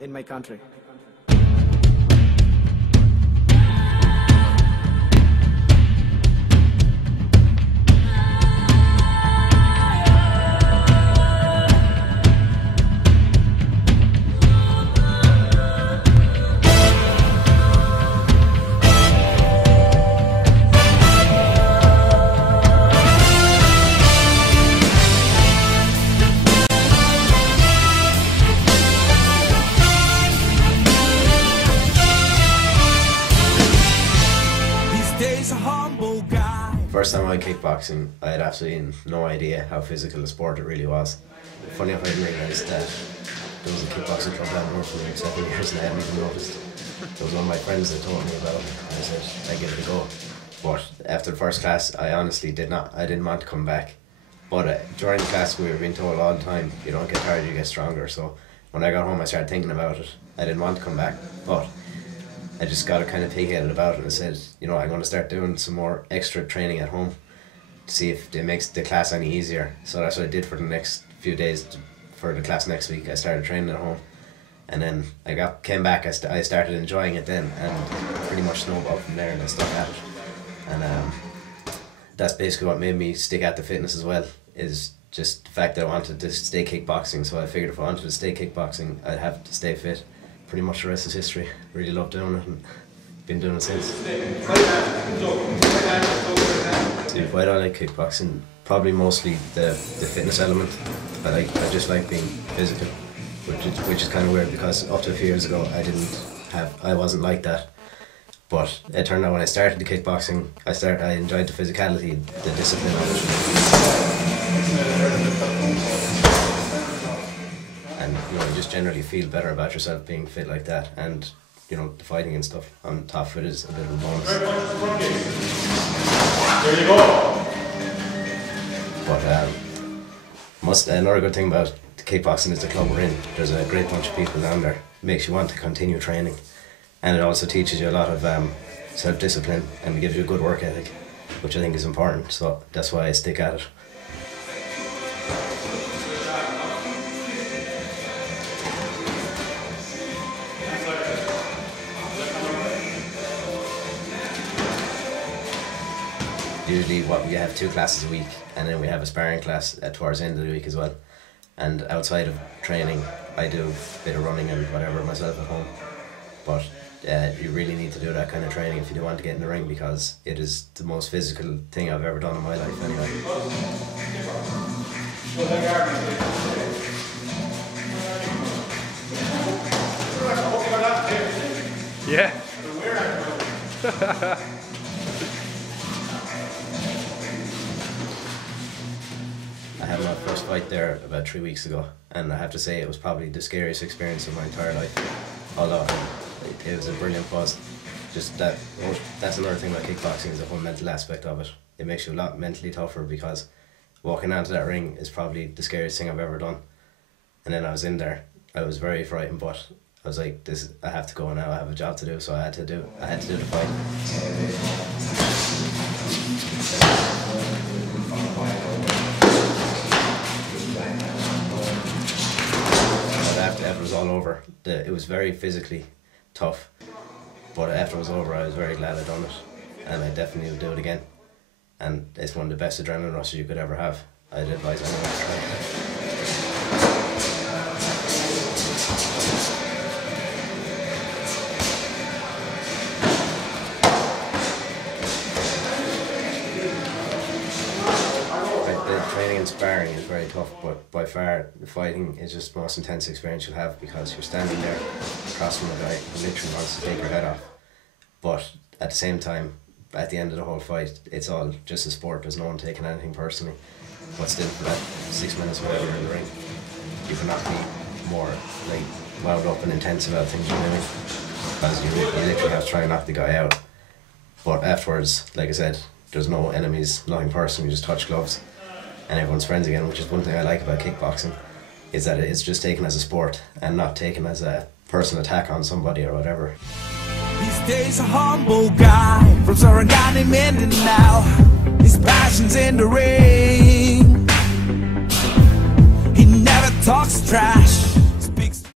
in my country. First time I went kickboxing, I had absolutely no idea how physical a sport it really was. Funny enough, I didn't realise that there was a kickboxing club down the road for me 7 years and I hadn't even noticed. It was one of my friends that told me about it and I said, I'd give it a go. But after the first class, I honestly didn't want to come back. But during the class, we were being told all the time, you don't get tired, you get stronger. So when I got home, I started thinking about it. I didn't want to come back, but I just got kind of pig-headed about it and said, you know, I'm going to start doing some more extra training at home to see if it makes the class any easier. So that's what I did for the next few days. For the class next week, I started training at home. And then came back, I started enjoying it then and pretty much snowballed from there and I stuck at it. And that's basically what made me stick at the fitness as well, is just the fact that I wanted to stay kickboxing. So I figured if I wanted to stay kickboxing, I'd have to stay fit. Pretty much the rest is history. Really love doing it and been doing it since. Why do I like kickboxing? Probably mostly the fitness element. I just like being physical, which is kind of weird because up to a few years ago I wasn't like that. But it turned out when I started the kickboxing, I enjoyed the physicality, the discipline of it. And you know, you just generally feel better about yourself being fit like that, and you know, the fighting and stuff on top of it is a bit of a bonus. There you go. But another good thing about the kickboxing is the club we're in. There's a great bunch of people down there. It makes you want to continue training, and it also teaches you a lot of self-discipline and gives you a good work ethic, which I think is important. So that's why I stick at it. Usually we have 2 classes a week and then we have a sparring class towards the end of the week as well. And outside of training I do a bit of running and whatever myself at home. But you really need to do that kind of training if you do want to get in the ring, because it is the most physical thing I've ever done in my life anyway. Yeah. I had my first fight there about 3 weeks ago, and I have to say it was probably the scariest experience of my entire life. Although it was a brilliant buzz. Just that's another thing about kickboxing, is the whole mental aspect of it. It makes you a lot mentally tougher, because walking onto that ring is probably the scariest thing I've ever done. And then I was in there, I was very frightened, but I was like, I have to go now, I have a job to do, so I had to do the fight. After it was all over, it was very physically tough, but after it was over I was very glad I'd done it, and I definitely would do it again. And it's one of the best adrenaline rushes you could ever have. I'd advise anyone to try it. Training and sparring is very tough, but by far the fighting is just the most intense experience you'll have, because you're standing there across from a guy who literally wants to take your head off. But at the same time, at the end of the whole fight, it's all just a sport. There's no one taking anything personally. But still, for that 6 minutes or whatever in the ring, you cannot be more wound up and intense about things you're doing, because you literally have to try and knock the guy out. But afterwards, like I said, there's no enemies, nothing personal. You just touch gloves and everyone's friends again, which is one thing I like about kickboxing, is that it's just taken as a sport and not taken as a personal attack on somebody or whatever. These days a humble guy from Sarangani, Mindanao. His passion's in the ring. He never talks trash.